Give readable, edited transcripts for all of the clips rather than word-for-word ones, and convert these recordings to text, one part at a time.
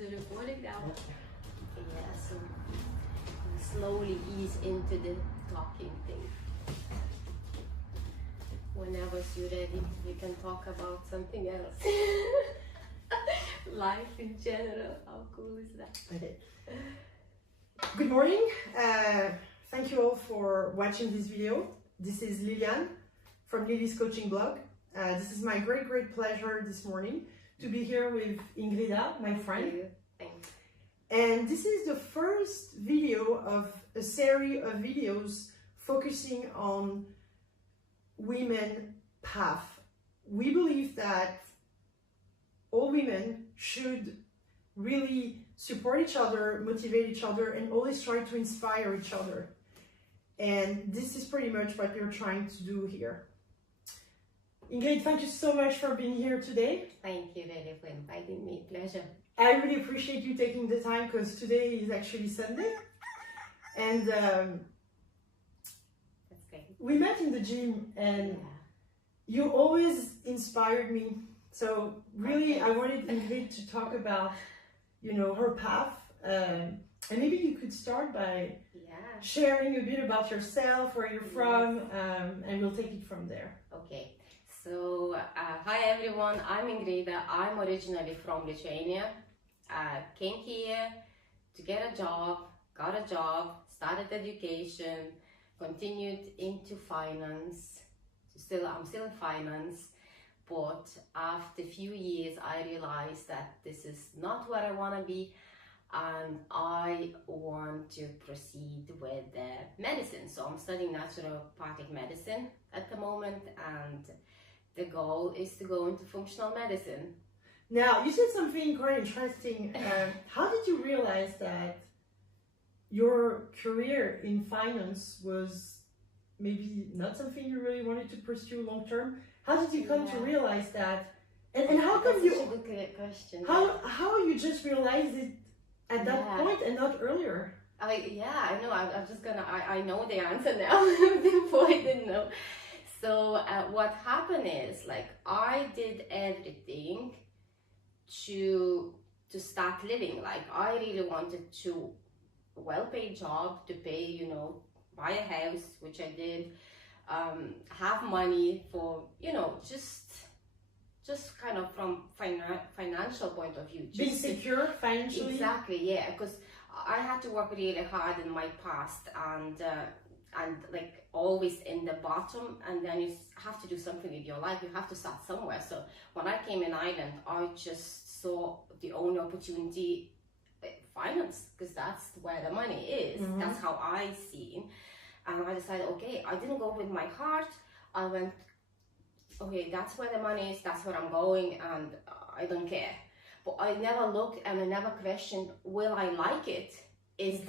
Is it recording now? Yeah, so slowly ease into the talking thing. Whenever you're ready, you can talk about something else. Life in general, how cool is that? Okay. Good morning. Thank you all for watching this video. This is Liliane from Lily's Coaching Blog. This is my great pleasure this morning to be here with Ingrida, my friend. Thanks. And this is the first video of a series of videos focusing on women path. We believe that all women should really support each other, motivate each other, and always try to inspire each other. And this is pretty much what we're trying to do here. Ingrid, thank you so much for being here today. Thank you, Lily, for inviting me. Pleasure. I really appreciate you taking the time because today is actually Sunday. And That's great. we met in the gym and you always inspired me. So really, I wanted Ingrid to talk about, you know, her path. And maybe you could start by sharing a bit about yourself, where you're from, and we'll take it from there. Okay. So, hi everyone, I'm Ingrida. I'm originally from Lithuania. Came here to get a job, got a job, started education, continued into finance. I'm still in finance, but after a few years I realized that this is not where I want to be, and I want to proceed with medicine. So I'm studying naturopathic medicine at the moment, and the goal is to go into functional medicine. Now, you said something quite interesting. How did you realize that your career in finance was maybe not something you really wanted to pursue long term? How did you come to realize that? And how come you? That's such a good question. How you just realized it at that point and not earlier? I know. I'm just gonna. I know the answer now. Before I didn't know. So what happened is, like, I did everything to start living. Like, I really wanted to well-paid job to pay, you know, buy a house, which I did, have money for, you know, just kind of from financial point of view. Being secure financially? Exactly, yeah, because I had to work really hard in my past, and like always in the bottom, and then you have to do something with your life. You have to start somewhere. So when I came in Ireland, I just saw the only opportunity, finance, because that's where the money is. That's how I see. And I decided, okay, I didn't go with my heart. I went, okay, that's where the money is, that's where I'm going, and I don't care. But I never looked and I never questioned, will I like it? Is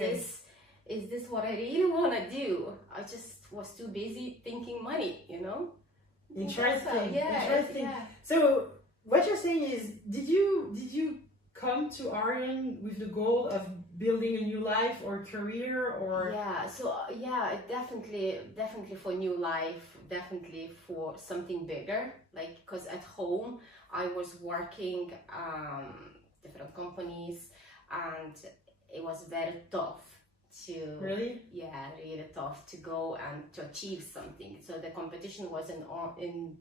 this what I really want to do? I just was too busy thinking money, you know? Interesting. Interesting. So what you're saying is, did you come to Ireland with the goal of building a new life or career, or? Definitely for new life, definitely for something bigger. Like, because at home I was working different companies, and it was very tough to really tough to go and to achieve something. So the competition was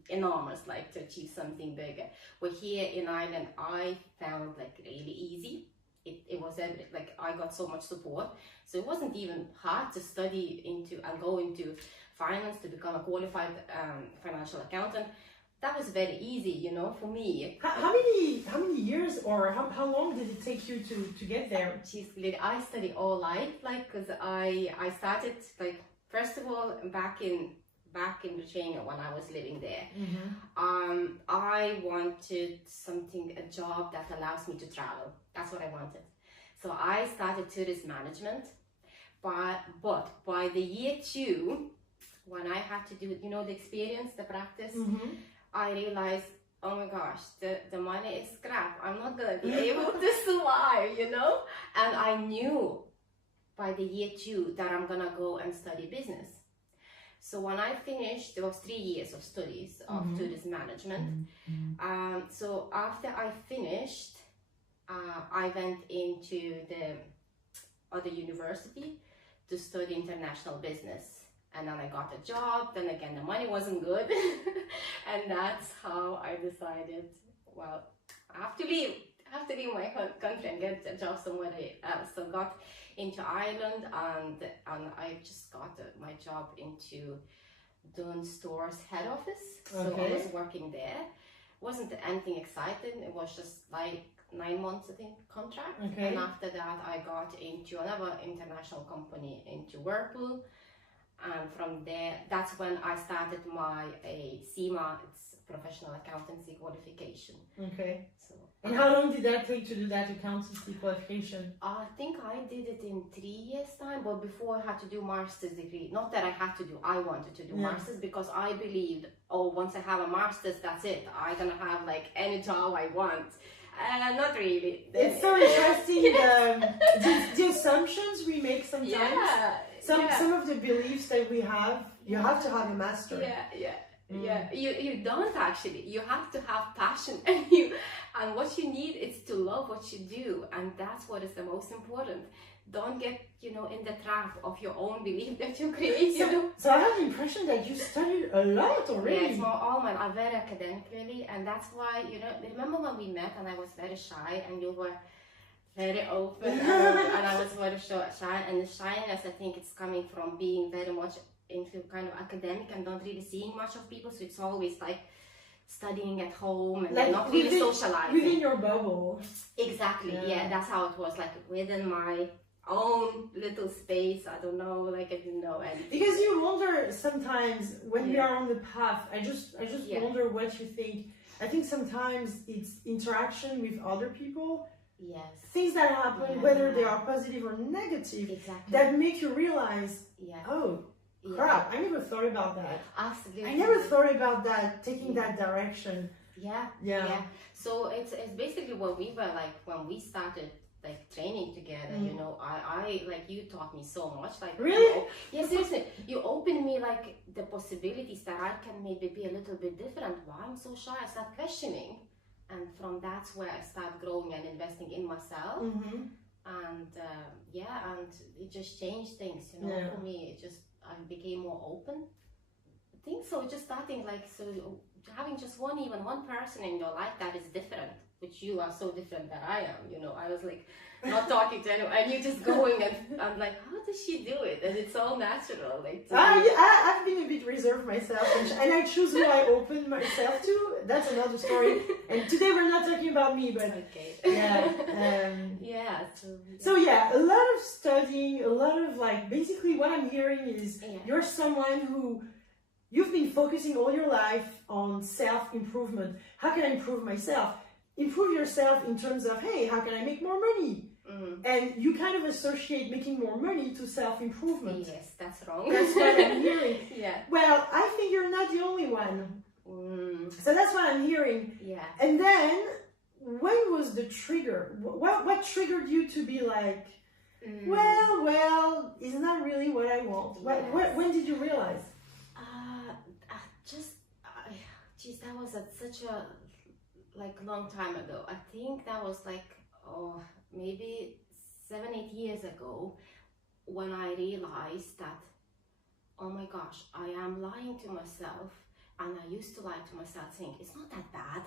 enormous, like to achieve something bigger. But here in Ireland, I found like really easy. It was like I got so much support, so it wasn't even hard to study into and go into finance to become a qualified financial accountant. That was very easy, you know, for me. How many years, or how long did it take you to get there? Geez, I studied all life, like, because I started, like, first of all, back in Lithuania when I was living there. I wanted a job that allows me to travel. That's what I wanted. So I started tourism management, but by the year 2, when I had to do, you know, the experience, the practice, I realized, oh my gosh, the money is crap. I'm not gonna be able to survive, you know? And I knew by the year 2 that I'm gonna go and study business. So when I finished, there was 3 years of studies of tourism management. So after I finished, I went into the other university to study international business, and then I got a job. Then again, the money wasn't good, and that's how I decided, well, I have to leave my country and get a job somewhere else. So got into Ireland, and I just got my job into Dunn Store's head office. So I was working there. Wasn't anything exciting. It was just like 9 months, I think, contract. And after that, I got into another international company, into Whirlpool. And from there, that's when I started my CIMA, it's professional accountancy qualification. Okay. So, and how long did that take to do that accountancy qualification? I think I did it in 3 years' time, but before I had to do master's degree. Not that I had to do, I wanted to do master's, because I believed, oh, once I have a master's, that's it. I'm gonna have like any job I want. Not really. It's so interesting. The assumptions we make sometimes. Some of the beliefs that we have, you have to have a master. Yeah, you don't actually. You have to have passion, and what you need is to love what you do, and that's what is the most important. Don't get, in the trap of your own belief that you create. So I have the impression that you studied a lot already. Yeah, it's I'm very academic really, and that's why, remember when we met and I was very shy and you were very open and I was very shy, and the shyness, I think it's coming from being very much into kind of academic and not really seeing much of people, so it's always like studying at home and like not really socializing. Within your bubble. Exactly, yeah, that's how it was, like within my own little space. I don't know, like I didn't know anything. Because you wonder sometimes when we are on the path, I just wonder what you think. I think sometimes it's interaction with other people. Yes. Things that happen, whether they are positive or negative, that make you realize, oh, crap, I never thought about that. Absolutely. I never thought about that, taking that direction. Yeah. So it's basically what we were like when we started like training together, I like, you taught me so much, like really? Yeah, seriously, you opened me like the possibilities that I can maybe be a little bit different. Why I'm so shy? I start questioning, and from that's where I start growing and investing in myself. And and it just changed things, for me. It just, I became more open. I think so, just starting like, so having just one person in your life that is different, which you are so different that I am, I was like not talking to anyone, and you just going, and I'm like, how does she do it? And it's all natural. Like I've been a bit reserved myself, and I choose who I open myself to. That's another story. And today we're not talking about me, but So a lot of studying, a lot of like, basically what I'm hearing is you're someone who, you've been focusing all your life on self-improvement. How can I improve myself? Improve yourself in terms of, hey, how can I make more money? And you kind of associate making more money to self-improvement. Yes, that's wrong. That's what I'm hearing. Well, I think you're not the only one. So that's what I'm hearing. And then, when was the trigger? What triggered you to be like, well, it's not really what I want? When did you realize? Geez, that was such a long time ago. I think that was like, maybe 7-8 years ago, when I realized that, oh my gosh, I am lying to myself. And I used to lie to myself, saying, it's not that bad,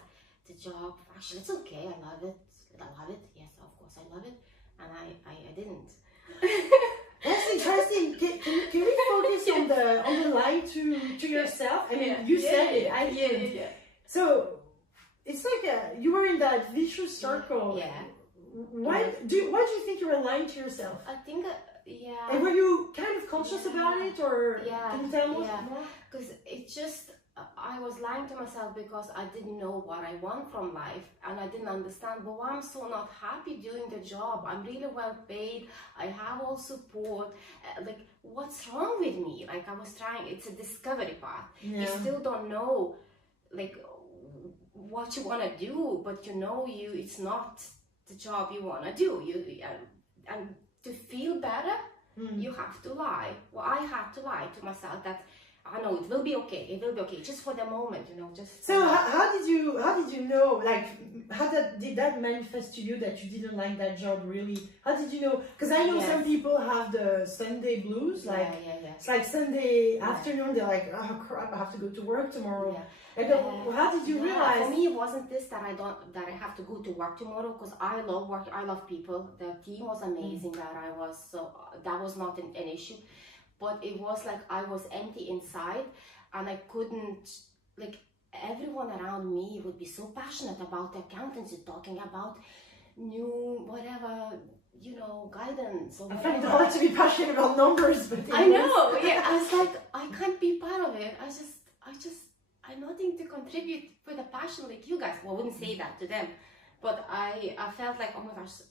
the job, actually it's okay, I love it, yes, of course I love it. And I didn't. That's interesting. Can we focus on the lying to yourself? I mean, you said it, I didn't. So it's like you were in that vicious circle. Why do you think you were lying to yourself? I think And were you kind of conscious about it, or can you tell me more? Because it's just, I was lying to myself because I didn't know what I want from life, and I didn't understand, but why I'm so not happy doing the job. I'm really well paid, I have all support, like what's wrong with me? Like I was trying, it's a discovery path. You still don't know like what you want to do, but it's not the job you want to do. And to feel better, you have to lie. Well, I had to lie to myself that I know it will be okay. It will be okay, just for the moment, you know. Just so how did you know? Like, did that manifest to you that you didn't like that job really? How did you know? Because I know some people have the Sunday blues, like it's like Sunday afternoon. They're like, oh crap, I have to go to work tomorrow. Like, how did you realize? For me, it wasn't this that I have to go to work tomorrow, because I love work. I love people. The team was amazing that I was, so that was not an issue. But it was like I was empty inside, and I couldn't, like, everyone around me would be so passionate about accountancy, talking about new whatever, you know, guidance or whatever. I find it hard to be passionate about numbers, but I know, I was like, I can't be part of it. I'm nothing to contribute with a passion like you guys. Well, I wouldn't say that to them, but I felt like, oh my gosh,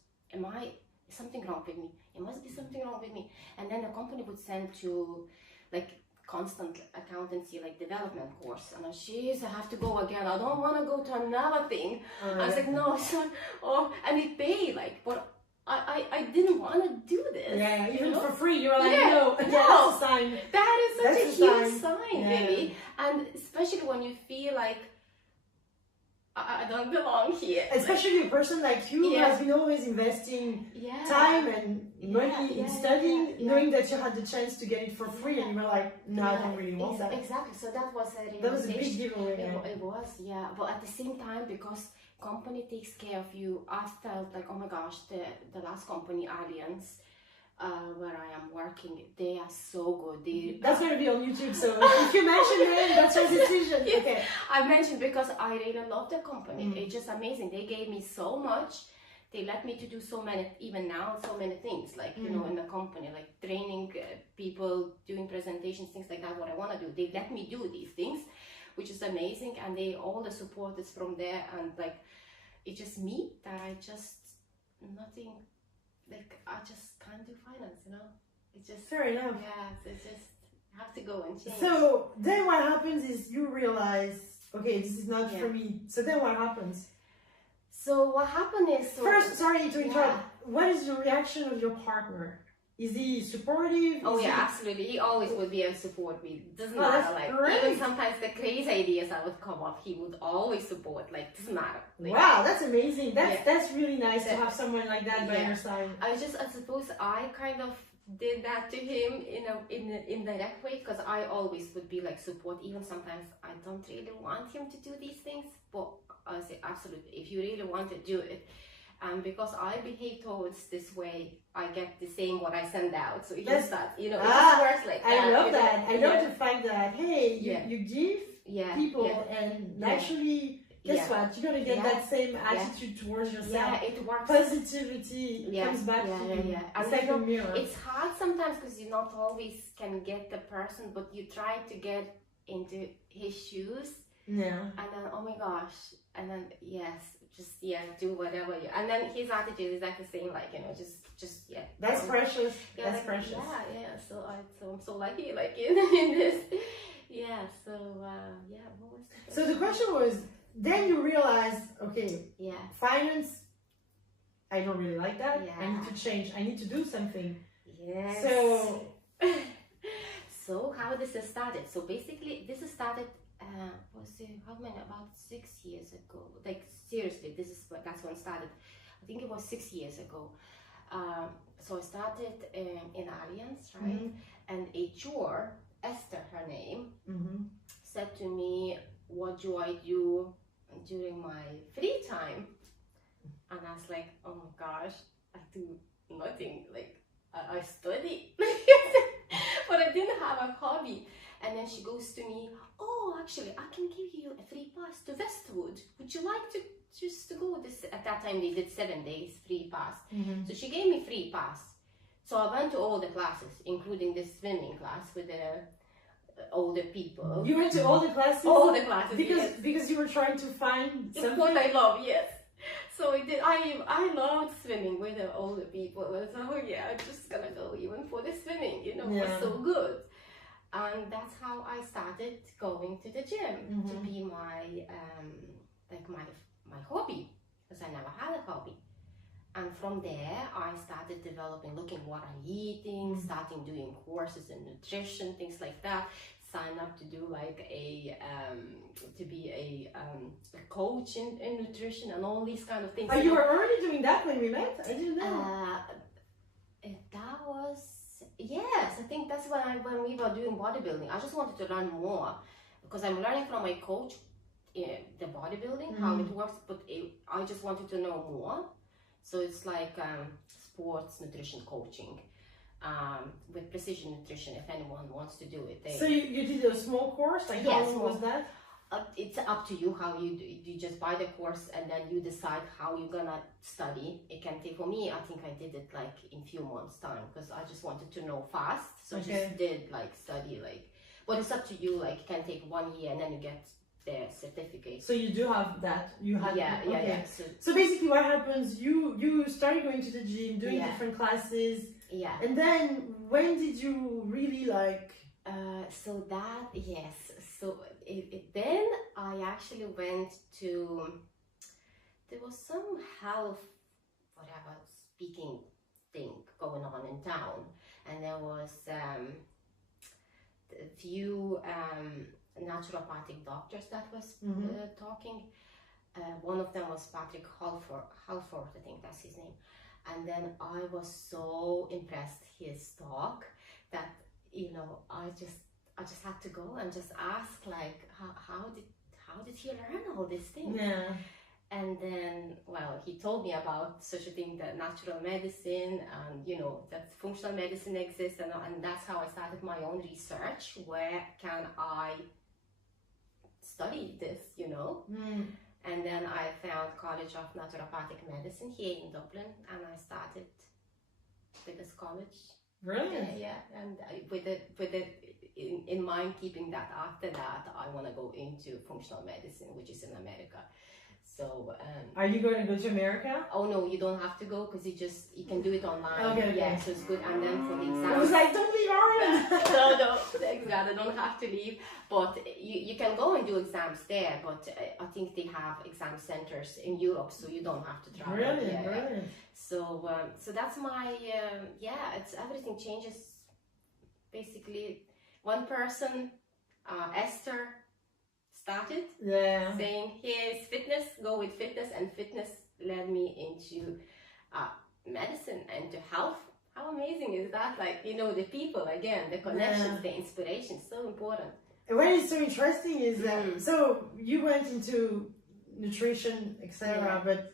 is something wrong with me? It must be something wrong with me. And then the company would send to like constant accountancy, like development course, and I have to go again. I don't want to go to another thing. I was like, no, son. And it paid, like, but I didn't want to do this. Yeah, even for free, you're like, no, that's a sign. That is such a huge sign, really. And especially when you feel like, I don't belong here. Especially a person like you who has been always investing time and money in studying, knowing that you had the chance to get it for free, and you were like, no, I don't really want that. Exactly. So that was a realization. That was a big giveaway. It was, But at the same time, because company takes care of you, I felt like, oh my gosh, the last company, Allianz, where I am working, they are so good. That's going to be on YouTube, so if you mention them, that's your decision. Okay. I mentioned because I really love the company. It's just amazing. They gave me so much. They let me to do so many, even now, so many things, like, you know, in the company, like training people, doing presentations, things like that, what I want to do. They let me do these things, which is amazing. And all the support is from there. And like, it's just me that nothing, like, I just can't do finance, you know. It's just fair enough. Yeah, it's just have to go and change. So then what happens is you realize, okay, this is not for me. So then what happens? So what happened is, first, sorry to interrupt. What is the reaction of your partner? Is he supportive? Absolutely. He always would be a support me. Doesn't matter. Like, even sometimes the crazy ideas that would come up, he would always support. Like, doesn't matter. Like, wow, that's amazing. That's really nice to have someone like that by your side. I suppose I kind of did that to him in an indirect way, because I always would be like support. Even sometimes I don't really want him to do these things, but I say absolutely, if you really want to do it. And because I behave towards this way, I get the same what I send out. So it just that, you know, it just works like that. I love that. I love the fact that, hey, you give people and naturally, guess what? You're going to get that same attitude towards yourself. Yeah, it works. Positivity comes back to you. It's like a mirror. It's hard sometimes because you not always can get the person, but you try to get into his shoes. Yeah. And then, oh my gosh. And then, do whatever and then his attitude is like the same, like, you know, just that's precious. That's like, precious. So I'm so lucky, like, in this. What was the so the question was, then you realize, okay, finance, I don't really like that. I need to change. I need to do something. So how this has started? So basically this has started about 6 years ago. Like, seriously, that's when it started. I think it was 6 years ago. So I started in Allianz, right? And HR, Esther, her name, said to me, what do I do during my free time? And I was like, oh my gosh, I do nothing. Like, I study, but I didn't have a hobby. And then she goes to me, oh, actually, I can give you a free pass to Westwood. Would you like to just to go this? At that time, they did 7 days free pass. So she gave me free pass. So I went to all the classes, including the swimming class with the older people. You went to all the classes? All the classes, because you were trying to find something? What I love, yes. So I loved swimming with the older people. So I'm just gonna go even for the swimming, you know, it was so good. And that's how I started going to the gym to be my my hobby, because I never had a hobby. And from there, I started developing, looking what I'm eating, starting doing courses in nutrition, things like that, sign up to do like to be a coach in nutrition and all these kind of things. Oh, you were already doing that when we met? I didn't know. That was, yes, I think that's when we were doing bodybuilding. I just wanted to learn more because I'm learning from my coach the bodybuilding, how it works, but I just wanted to know more. So it's like sports nutrition coaching with precision nutrition, if anyone wants to do it. So you did a small course? Like how long was that? It's up to you how you do. You just buy the course and then you decide how you're gonna study. It can take, for me, I think I did it like in few months time because I just wanted to know fast. So I just did like study like, but it's up to you. Like it can take 1 year and then you get the certificate. So you do have that. You had yeah. So basically, what happens? You started going to the gym, doing different classes. Yeah. And then when did you really like? So then I actually went to, there was some health, whatever, speaking thing going on in town, and there was a few naturopathic doctors that was talking. One of them was Patrick Halford, I think that's his name. And then I was so impressed his talk that, you know, I just had to go and just ask like how did he learn all these things? Yeah. And then, well, he told me about such a thing, that natural medicine, and you know that functional medicine exists, and that's how I started my own research. Where can I study this, you know? And then I found College of Naturopathic Medicine here in Dublin, and I started with this college. Brilliant. Yeah, and with it in mind, keeping that after that I want to go into functional medicine, which is in America. So are you going to go to America? Oh no, you don't have to go because you can do it online. Okay. Yeah, so it's good. And then for the exam, I was like, don't leave Ireland. no, exactly. Don't have to leave, but you can go and do exams there. But I think they have exam centers in Europe, so you don't have to travel. Brilliant. So that's my it's everything changes. Basically, one person, Esther, started saying, here's fitness, go with fitness, and fitness led me into medicine and to health. How amazing is that? Like, you know, the people, again, the connections, the inspiration, so important. And what is so interesting is that, so you went into nutrition, etc., but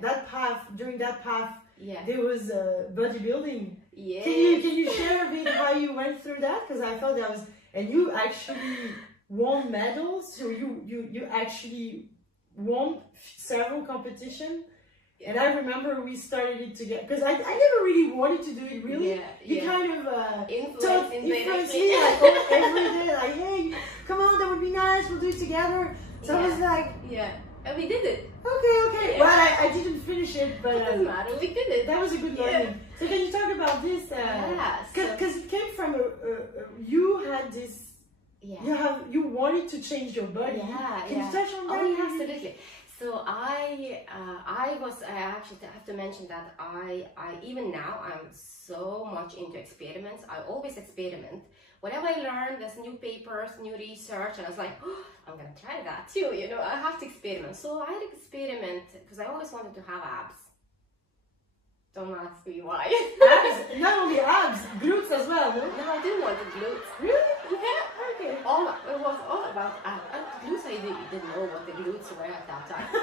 that path, during that path, there was bodybuilding. Yeah. Can you share a bit how you went through that? Because I thought that was, and you actually won medals, so you actually won several competitions. And I remember we started it together because I never really wanted to do it. Really, you kind of influenced me like every day, like, hey, come on, that would be nice. We'll do it together. So I was like, and we did it. Okay. Well, I didn't finish it, but it doesn't matter. We did it. That was a good learning. So can you talk about this? Because it came from you had this. You wanted to change your body. Can you touch on that? Oh, yeah, absolutely. So I actually have to mention that I even now I'm so much into experiments. I always experiment. Whenever I learn, there's new papers, new research, and I was like, oh, I'm gonna try that too. You know, I have to experiment. So I had to experiment because I always wanted to have abs. Don't ask me why. Abs? Not only abs, glutes as well, no? No, I didn't want the glutes. Really? Yeah. Okay. It was all about abs. Glutes, I didn't know what the glutes were at that time. I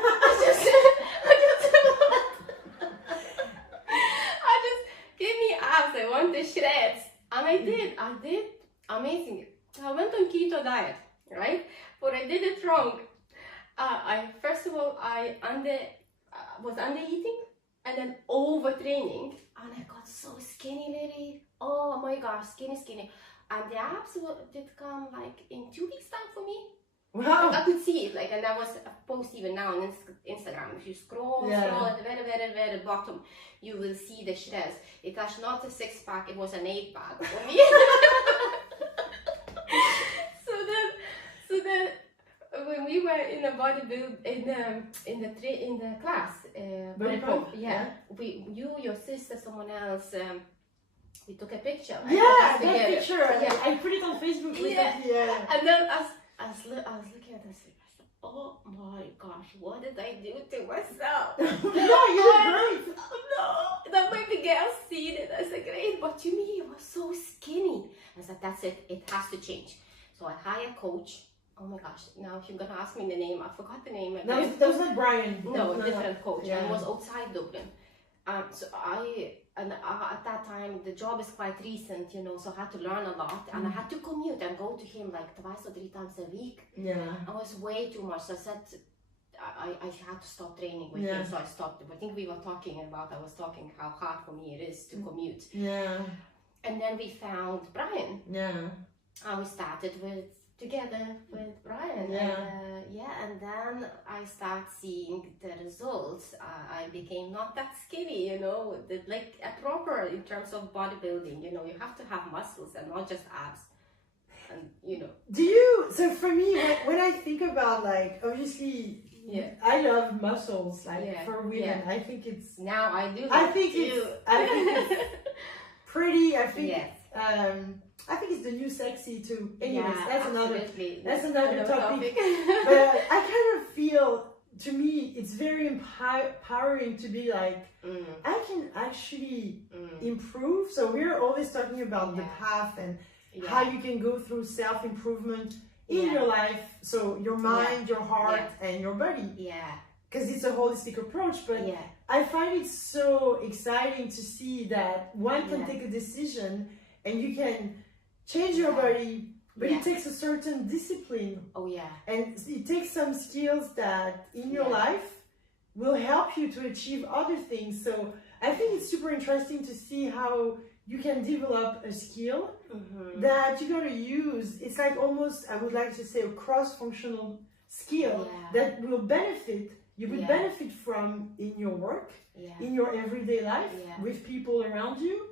just give me abs. I want the shreds, and I did. Amazing. So I went on keto diet, right? But I did it wrong. First of all, I was under eating. And then overtraining, and I got so skinny, lady. Oh my gosh, skinny. And the abs did come like in 2 weeks time for me. Wow. Like, I could see it, like, and that was a post even now on Instagram. If you scroll at the very, very, very bottom, you will see the shreds. It was not a 6-pack, it was an 8-pack for me. So then, when we were in the bodybuild in the class, you, your sister, someone else, we took a picture. Yeah, that picture. Yeah. I put it on Facebook. Yeah. And then I was looking at this. I said, oh my gosh, what did I do to myself? Yeah, you did great. No, the baby girl seen it. I said, great, but to me, it was so skinny. I said, that's it. It has to change. So I hired a coach. Oh my gosh, now if you're going to ask me the name, I forgot the name. That was not Brian. No, a different coach. Yeah. And it was outside Dublin. So at that time, the job is quite recent, you know, so I had to learn a lot. And I had to commute and go to him like 2 or 3 times a week. Yeah. It was way too much. So I said, I had to stop training with him, so I stopped. I think I was talking how hard for me it is to commute. Yeah. And then we found Brian. Yeah. And we started together with Brian. And then I start seeing the results. I became not that skinny, you know, like a proper in terms of bodybuilding. You know, you have to have muscles and not just abs. And you know. So for me, when I think about like, obviously, I love muscles. Like for women, I think it's now I do. I think it's pretty. I think. Yes. I think it's the new sexy too. Anyways, absolutely. that's another topic. But I kind of feel, to me, it's very empowering to be like, I can actually improve. So we're always talking about the path and how you can go through self-improvement in your life. So your mind, your heart, and your body. Yeah. Because it's a holistic approach. But I find it so exciting to see that one can take a decision and you can change your body, but it takes a certain discipline. Oh yeah. And it takes some skills that in your life will help you to achieve other things. So I think it's super interesting to see how you can develop a skill that you're going to use. It's like almost, I would like to say, a cross-functional skill that will benefit, you would benefit from in your work, in your everyday life, with people around you.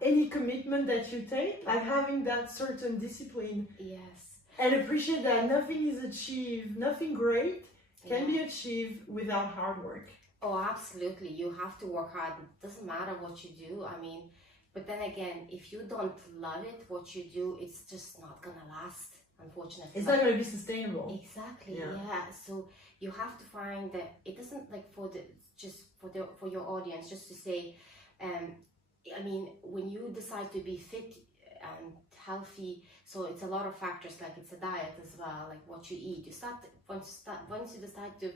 Any commitment that you take, like having that certain discipline. Yes. And appreciate that nothing is achieved, nothing great can be achieved without hard work. Oh, absolutely. You have to work hard. It doesn't matter what you do. I mean, but then again, if you don't love it, what you do, it's just not going to last, unfortunately. It's not going to be sustainable. Exactly. Yeah. So you have to find that it doesn't like for your audience, just to say, I mean, when you decide to be fit and healthy, so it's a lot of factors, like it's a diet as well, like what you eat. Once you decide to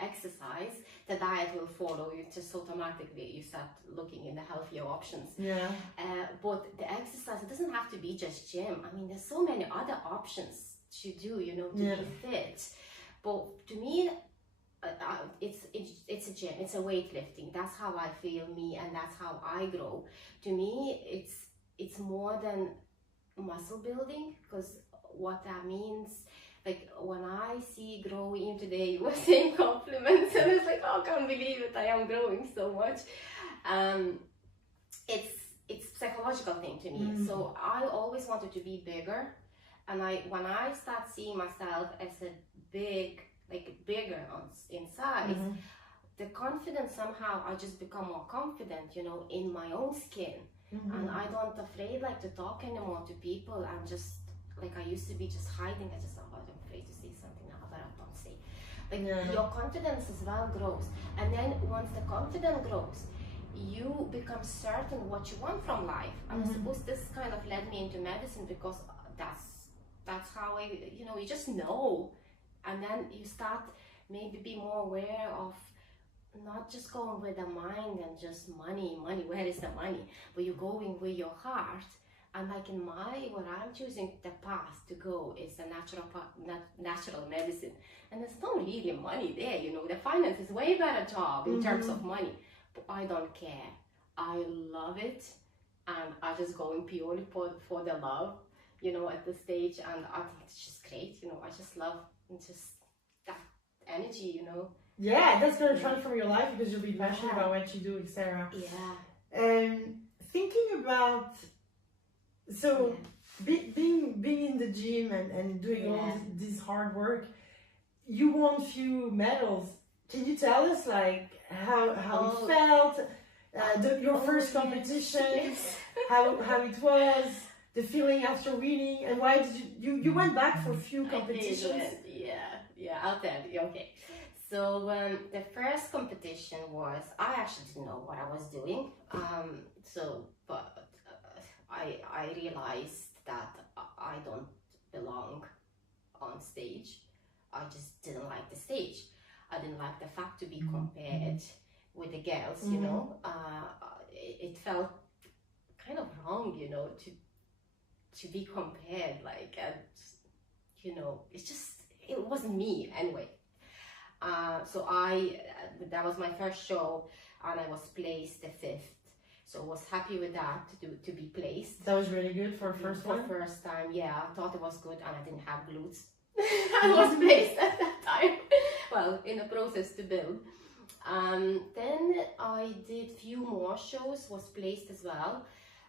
exercise, the diet will follow you just automatically. You start looking in the healthier options. But the exercise, it doesn't have to be just gym. I mean, there's so many other options to do, you know, to be fit. But to me, it's a gym, it's a weightlifting. That's how I feel, and that's how I grow. To me, it's more than muscle building, because what that means, like when I see growing today, you were saying compliments, and it's like, oh, I can't believe it, I am growing so much. It's psychological thing to me. So I always wanted to be bigger, and when I start seeing myself as a bigger in size, the confidence, somehow I just become more confident, you know, in my own skin. And I don't afraid like to talk anymore to people. I'm just like I used to be, just hiding. I just thought, I'm afraid to say something now, but I don't say. Like your confidence as well grows, and then once the confidence grows, you become certain what you want from life. And I suppose this kind of led me into medicine, because that's how you just know. And then you start maybe be more aware of not just going with the mind and just money, where is the money? But you're going with your heart. And like what I'm choosing, the path to go is the natural medicine. And there's not really money there, you know, the finance is way better job in terms of money. But I don't care. I love it. And I'm just going purely for the love, you know, at the stage. And I think it's just great, you know, I just love just that energy, you know. Yeah, that's going to transform your life, because you'll be passionate about what you do, etc. Thinking about, so being in the gym and doing all this hard work, you won few medals. Can you tell us like how you felt, your first competition? how it was, the feeling after winning, and why did you went back for a few competitions? Yeah, I'll tell you. Okay, so the first competition was, I actually didn't know what I was doing. But I realized that I don't belong on stage. I just didn't like the stage. I didn't like the fact to be compared with the girls, you know. It felt kind of wrong, you know, to be compared, like, and, you know, it wasn't me anyway. So that was my first show, and I was placed the 5th. So I was happy with that, to be placed. That was really good for first one? For first time, yeah. I thought it was good, and I didn't have glutes. I was placed at that time. Well, in the process to build. Then I did few more shows, was placed as well.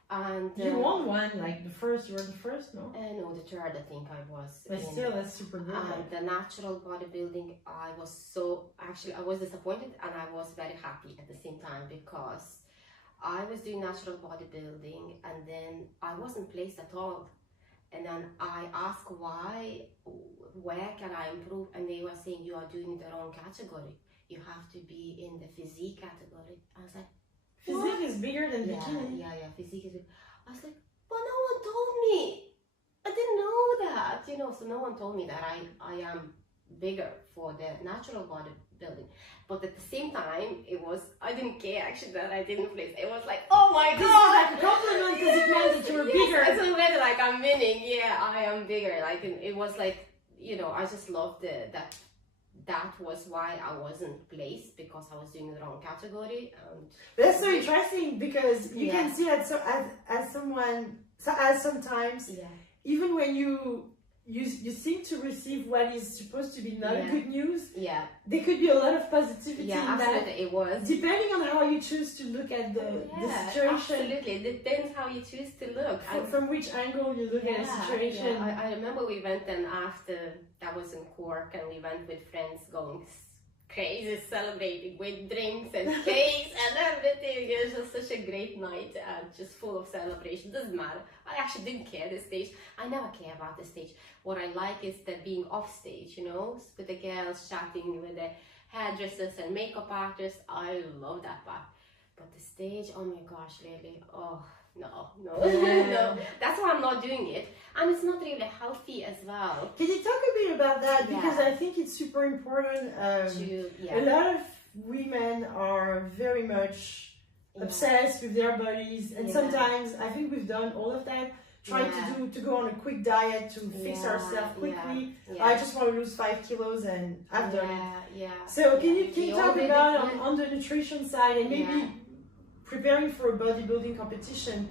And you won one, like you were the first, no? No, the third, I think I was. But still, that's super good. The natural bodybuilding, I was disappointed, and I was very happy at the same time, because I was doing natural bodybuilding, and then I wasn't placed at all. And then I asked where can I improve? And they were saying, you are doing the wrong category. You have to be in the physique category. I was like, physique is bigger than bikini. Yeah, physique is big. I was like, but no one told me. I didn't know that, you know, so no one told me that I am bigger for the natural bodybuilding. But at the same time, I didn't care actually that I didn't place. It was like, oh my God! This is like a compliment, because it meant that you were bigger. It's a way like I'm winning. Yeah, I am bigger. Like, it was like, you know, I just loved that was why I wasn't placed, because I was doing the wrong category. That's so interesting, because you can see that as sometimes, even when you seem to receive what is supposed to be not good news, there could be a lot of positivity in that. It was. Depending on how you choose to look at the situation. Absolutely, it depends how you choose to look. From which angle you look at a situation. Yeah. I remember we went, and after that was in Cork, and we went with friends going crazy, celebrating with drinks and cakes and everything. It was just such a great night, just full of celebration. Doesn't matter. I actually didn't care the stage. I never care about the stage. What I like is that being off stage, you know, with the girls chatting with the hairdressers and makeup artists. I love that part. But the stage, oh my gosh, really, oh. No. No, that's why I'm not doing it, and it's not really healthy as well. Can you talk a bit about that? Because I think it's super important. A lot of women are very much obsessed with their bodies, and sometimes I think we've done all of that, trying to go on a quick diet to fix ourselves quickly. I just want to lose 5 kilos, and I've done it. So can you talk about on the nutrition side, and maybe preparing for a bodybuilding competition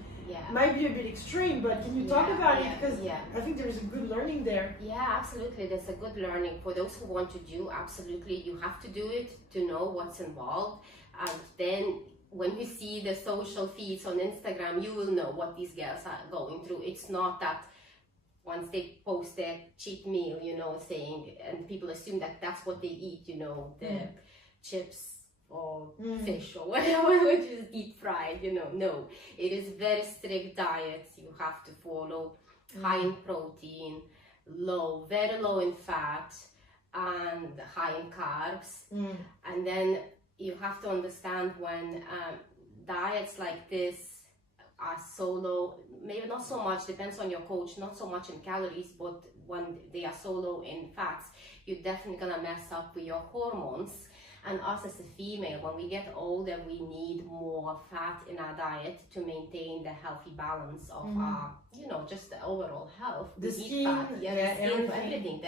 might be a bit extreme, but can you talk about it? Because I think there's a good learning there. Yeah, absolutely. There's a good learning for those who want to do. Absolutely, you have to do it to know what's involved, and then when you see the social feeds on Instagram, you will know what these girls are going through. It's not that once they post their cheat meal, you know, saying, and people assume that that's what they eat, you know, the chips or fish or whatever, which is deep fried, you know. No, it is very strict diets you have to follow, high in protein, very low in fat, and high in carbs. And then you have to understand when diets like this are so low, maybe not so much, depends on your coach, not so much in calories, but when they are so low in fats, you're definitely gonna mess up with your hormones. And us as a female, when we get older, we need more fat in our diet to maintain the healthy balance of our, you know, just the overall health. The we skin, need fat, the skin, everything.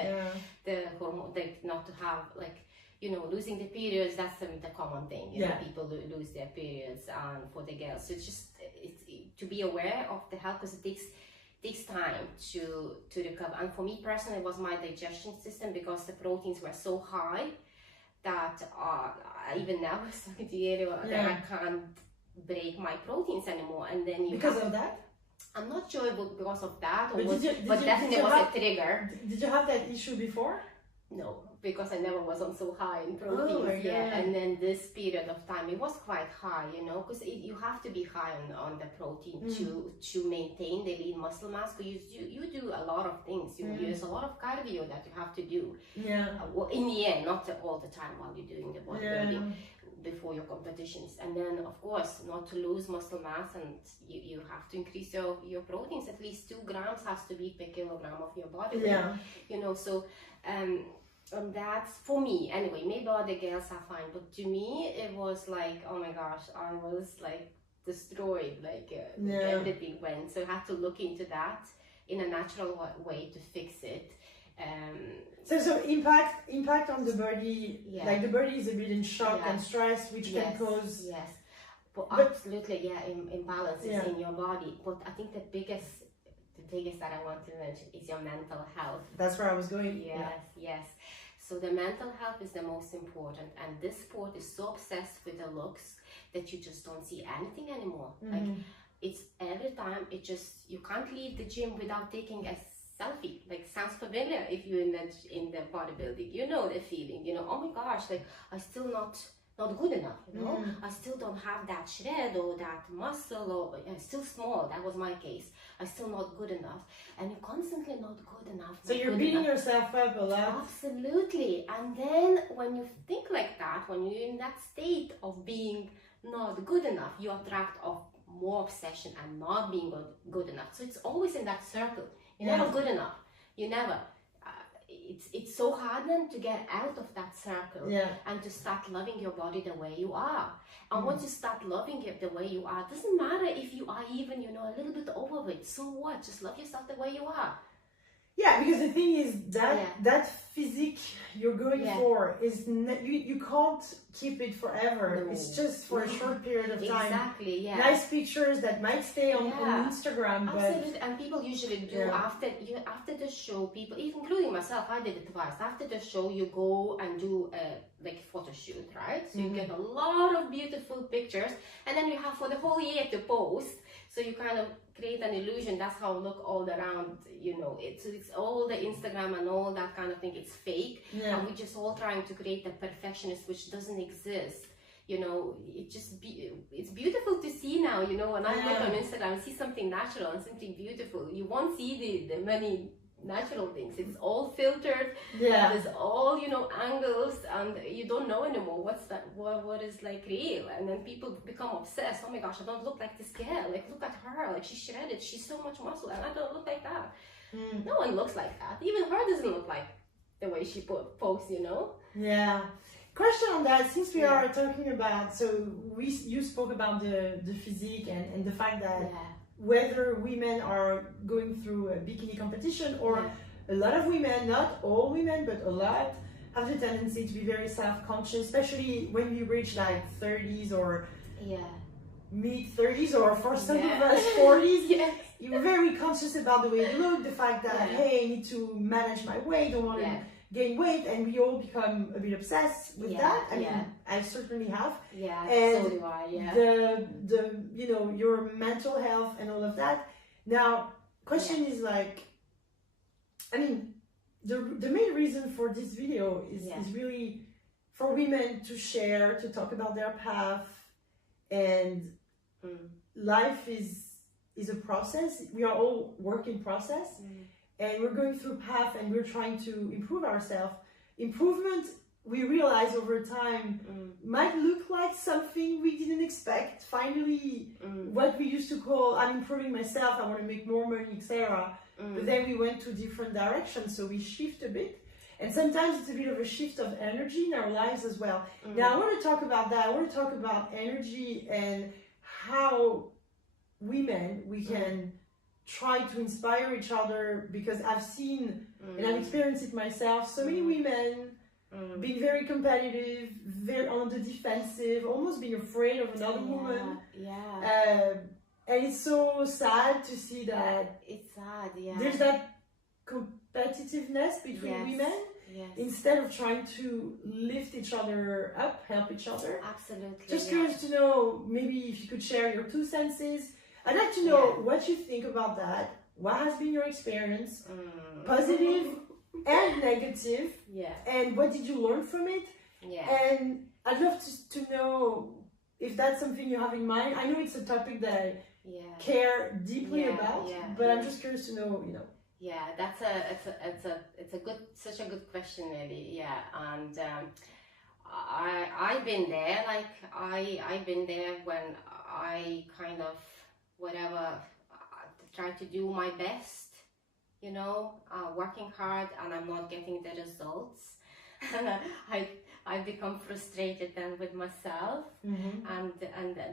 The hormone, not to have, like, you know, losing the periods. That's the common thing. You know, people lose their periods, and for the girls, so it's just to be aware of the health, because it takes time to recover. And for me personally, it was my digestion system, because the proteins were so high that even now it's like the area that I can't break my proteins anymore. And then of that? I'm not sure if it was because of that, or but definitely was a trigger. Did you have that issue before? No, because I never was on so high in proteins. And then this period of time, it was quite high, you know, because you have to be high on the protein to maintain the lean muscle mass. Because you do a lot of things. There's a lot of cardio that you have to do. Well, in the end, not all the time while you're doing the bodybuilding. Before your competitions, and then of course not to lose muscle mass, and you have to increase your proteins. At least 2 grams has to be per kilogram of your body weight. You know, so and that's for me anyway. Maybe other girls are fine, but to me it was like, oh my gosh, I was like destroyed, like everything went. So I had to look into that in a natural way to fix it. So impact on the body, like the body is a bit in shock and stress, which can cause but absolutely imbalances in your body. But I think the biggest that I want to mention is your mental health. That's where I was going. Yes. So the mental health is the most important, and this sport is so obsessed with the looks that you just don't see anything anymore. Like it's every time, you can't leave the gym without taking a selfie. Like, sounds familiar if you're in the bodybuilding, you know the feeling, you know, oh my gosh, like I still not good enough, you know, I still don't have that shred or that muscle, or I'm still small. That was my case. I'm still not good enough, and you're constantly not good enough. So you're beating yourself up a lot. Absolutely. And then when you think like that, when you're in that state of being not good enough, you attract more obsession and not being good enough. So it's always in that circle. You're never good enough. You never. It's so hard then to get out of that circle and to start loving your body the way you are. And once you start loving it the way you are, it doesn't matter if you are even, you know, a little bit overweight. So what? Just love yourself the way you are. Yeah, because the thing is that physique you're going for is you can't keep it forever. No. It's just for a short period of time. Exactly. Yeah. Nice pictures that might stay on Instagram. Absolutely. And people usually do after the show. People, including myself, I did it twice. After the show, you go and do like photo shoot, right? So you get a lot of beautiful pictures, and then you have for the whole year to post. So you kind of create an illusion. That's how I look all around, you know. It's all the Instagram and all that kind of thing. It's fake, and we're just all trying to create a perfectionist which doesn't exist. You know, it's beautiful to see now. You know, when I look on Instagram, I see something natural and something beautiful. You won't see the many natural things. It's all filtered. There's all, you know, angles, and you don't know anymore what is like real. And then people become obsessed. Oh my gosh, I don't look like this girl. Like, look at her. Like, she's shredded. She's so much muscle, and I don't look like that. No one looks like that. Even her doesn't look like the way she posts, you know. Question on that, since we are talking about, so you spoke about the physique and the fact that whether women are going through a bikini competition or a lot of women, not all women, but a lot, have the tendency to be very self-conscious, especially when we reach like 30s or mid-30s, or for some of us 40s. You're very conscious about the way you look, the fact that, hey, I need to manage my weight, I don't want to gain weight, and we all become a bit obsessed with that. I mean, I certainly have. And so do I. the you know, your mental health and all of that. Now, question is like, I mean, the main reason for this video is really for women to share, to talk about their path, and life is a process. We are all work in process. And we're going through path, and we're trying to improve ourselves. Improvement, we realize over time, might look like something we didn't expect. Finally, what we used to call, I'm improving myself, I want to make more money, etc. But then we went to different directions, so we shift a bit. And sometimes it's a bit of a shift of energy in our lives as well. Now, I want to talk about that. I want to talk about energy and how women, we can try to inspire each other, because I've seen and I've experienced it myself, so many women being very competitive, very on the defensive, almost being afraid of another woman. And it's so sad to see that. It's sad, there's that competitiveness between women, instead of trying to lift each other up, help each other. Absolutely. Just curious to know, maybe if you could share your 2 senses. I'd like to know what you think about that. What has been your experience? Positive and negative. Yeah. And what did you learn from it? Yeah. And I'd love to know if that's something you have in mind. I know it's a topic that I care deeply about, but I'm just curious to know, you know. Yeah, it's a good, such a good question, really. Yeah, and I've been there. Like I've been there when I kind of try to do my best, you know, working hard, and I'm not getting the results. And I become frustrated then with myself, and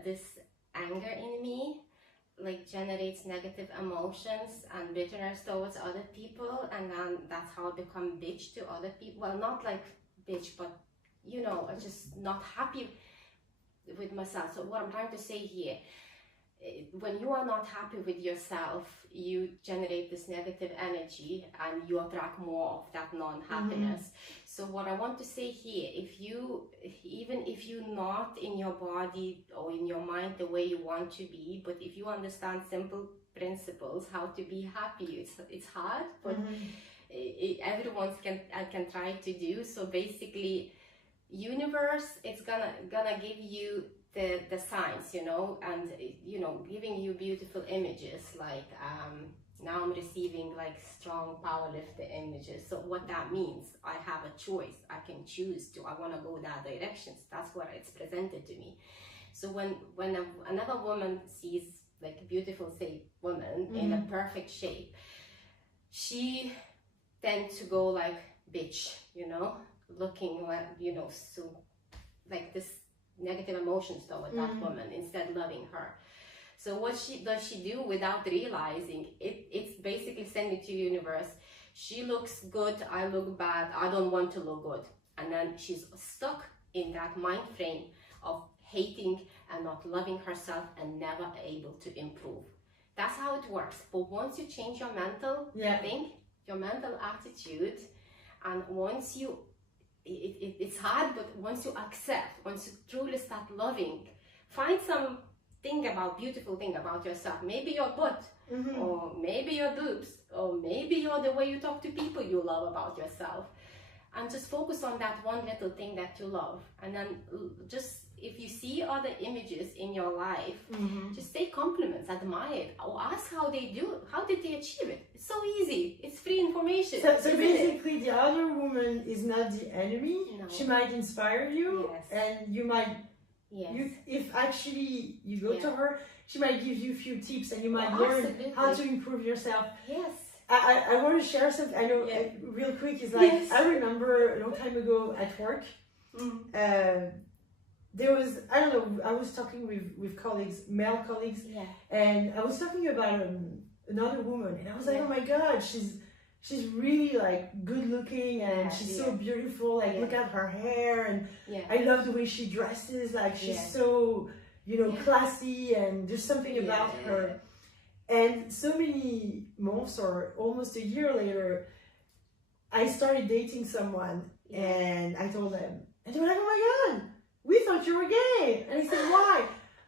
this anger in me like generates negative emotions and bitterness towards other people, and then that's how I become bitch to other people. Well, not like bitch, but you know, I'm just not happy with myself. So what I'm trying to say here, when you are not happy with yourself, you generate this negative energy and you attract more of that non-happiness. So what I want to say here, even if you're not in your body or in your mind the way you want to be, but if you understand simple principles how to be happy, it's hard, but everyone can try to do. So basically, universe, it's gonna give you the signs, you know, and you know, giving you beautiful images. Like now I'm receiving like strong powerlifting images. So what that means, I have a choice. I can choose to, I want to go that direction. That's what it's presented to me. So when another woman sees like a beautiful, say, woman in a perfect shape, she tends to go like bitch, you know, looking like, you know, so like this negative emotions toward that woman instead loving her. So what does she do without realizing it? It's basically sending to universe, she looks good, I look bad, I don't want to look good. And then she's stuck in that mind frame of hating and not loving herself and never able to improve. That's how it works. But once you change your mental thing, your mental attitude, and once you it's hard, but once you accept, once you truly start loving, find beautiful thing about yourself. Maybe your butt, or maybe your boobs, or maybe you're the way you talk to people you love about yourself. And just focus on that one little thing that you love. And then just, if you see other images in your life, just say compliments, admire it, or ask how they do, how did they achieve it? It's so easy. It's free information. So basically, the other woman is not the enemy. No. She might inspire you, and you might, if actually you go to her, she might give you a few tips, and you might learn how to improve yourself. Yes. I want to share something. I know real quick is like, I remember a long time ago at work, there was, I don't know, I was talking with colleagues, male colleagues, and I was talking about another woman, and I was like, oh my God, she's really like good looking, and she's so beautiful, like look at her hair, and I love the way she dresses, like she's so, you know, classy, and there's something about her. And so many months or almost a year later, I started dating someone, and I told them, and they were like, oh my God, we thought you were gay. And I said, why?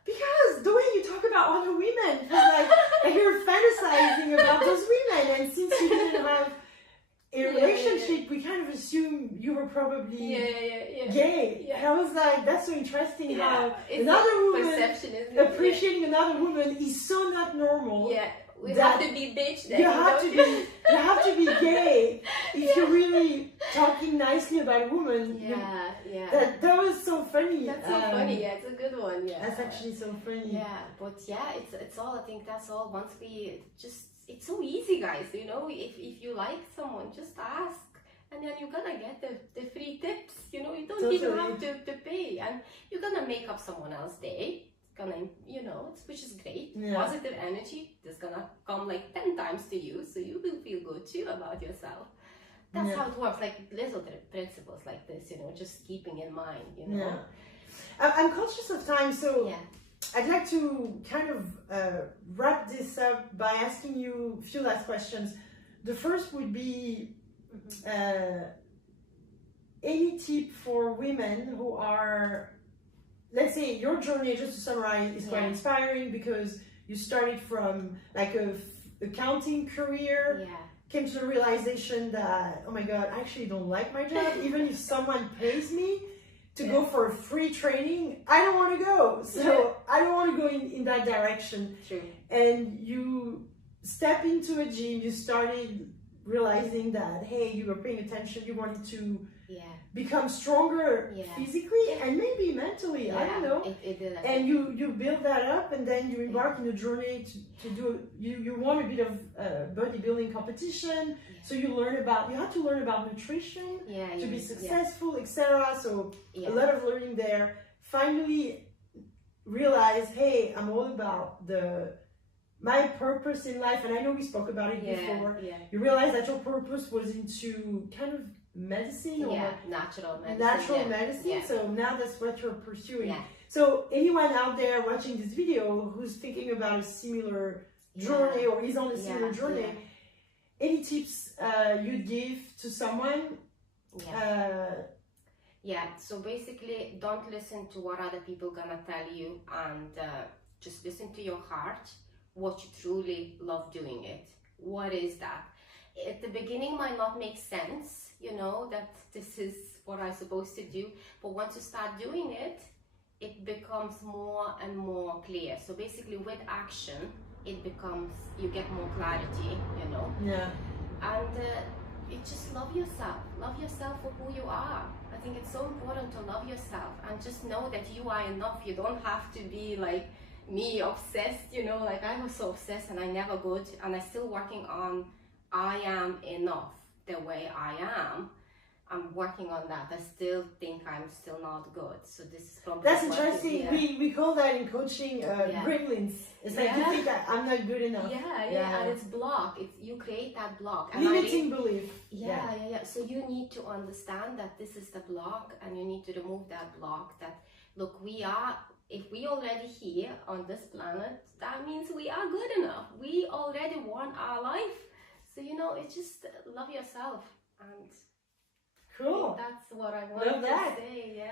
Because the way you talk about other women, was like you're fantasizing about those women, and since you didn't have a relationship, we kind of assume you were probably gay. And I was like, that's so interesting how another woman appreciating another woman is so not normal. Yeah, we have to be bitch then. You have to be gay if you're really talking nicely about a woman. That was so funny. That's so funny. Yeah, it's a good one. Yeah, that's actually so funny. Yeah, but it's all. I think that's all. Once we just. It's so easy, guys, you know, if you like someone, just ask, and then you're gonna get the free tips, you know, you don't even have to pay, and you're gonna make up someone else's day. It's gonna, you know, which is great. Positive energy is gonna come like 10 times to you, so you will feel good too about yourself. That's how it works, like little principles like this, you know, just keeping in mind, you know. I'm conscious of time, so I'd like to kind of wrap this up by asking you a few last questions. The first would be any tip for women who are, let's say your journey, just to summarize, is quite inspiring because you started from like a accounting career came to the realization that, oh my God, I actually don't like my job. Even if someone pays me to go for a free training, I don't want to go. So I don't want to go in that direction. True. And you step into a gym, you started realizing that, hey, you were paying attention, you wanted to become stronger physically and maybe mentally, I don't know. It did. And you build that up, and then you embark in a journey to do, you won a bit of bodybuilding competition, so you had to learn about nutrition to be successful, etc. So a lot of learning there. Finally realize, hey, I'm all about my purpose in life, and I know we spoke about it before. You realize that your purpose was into kind of medicine or natural medicine. So now that's what you're pursuing. So anyone out there watching this video who's thinking about a similar journey or is on a similar journey, any tips you'd give to someone? So basically, don't listen to what other people gonna tell you, and just listen to your heart, what you truly love doing it. What is that? At the beginning might not make sense, you know, that this is what I'm supposed to do, but once you start doing it, it becomes more and more clear. So basically with action, you get more clarity, you know. And you just love yourself for who you are. I think it's so important to love yourself and just know that you are enough. You don't have to be like me, obsessed, you know, like I was so obsessed and I never good, and I'm still working on I am enough the way I am. I'm working on that. I still think I'm still not good. So this is probably that's interesting. We call that in coaching gremlins. It's like you think I'm not good enough. And it's block. You create that block. And limiting belief. So you need to understand that this is the block, and you need to remove that block. That look, if we already here on this planet, that means we are good enough. We already won our life. So, you know, it's just love yourself. And cool. That's what I wanted to say,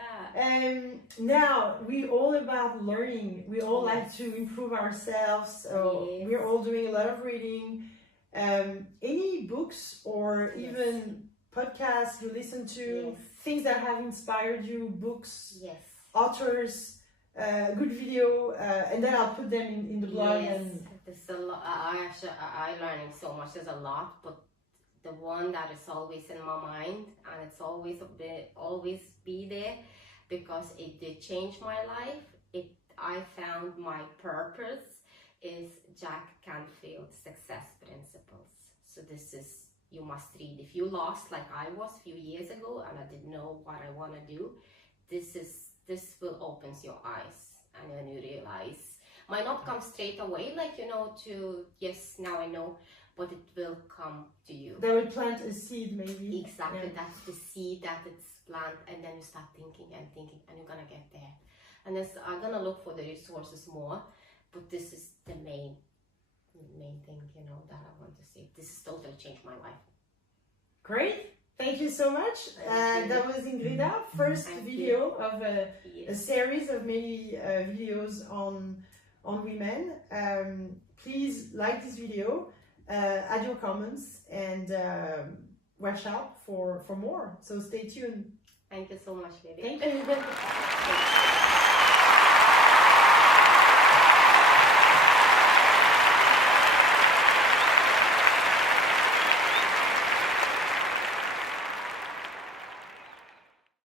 now, we're all about learning. We all like to improve ourselves. So we're all doing a lot of reading. Any books or even podcasts you listen to, things that have inspired you, books, authors, good video, and then I'll put them in the blog. And there's a lot. I'm learning so much. There's a lot, but the one that is always in my mind, and it's always be there, because it did change my life. I found my purpose is Jack Canfield's Success Principles. So this is, you must read. If you lost like I was a few years ago and I didn't know what I want to do, this will open your eyes, and then you realize, might not come straight away, like, you know, to yes, now I know, but it will come to you. That will plant a seed, maybe. Exactly, that's the seed that it's planted, and then you start thinking, and you're gonna get there. And I'm gonna look for the resources more, but this is the main thing, you know, that I want to say. This has totally changed my life. Great. Thank you so much. That was Ingrida, first video of a series of many videos on women. Please like this video, add your comments, and watch out for more. So stay tuned. Thank you so much, Lily. Thank you.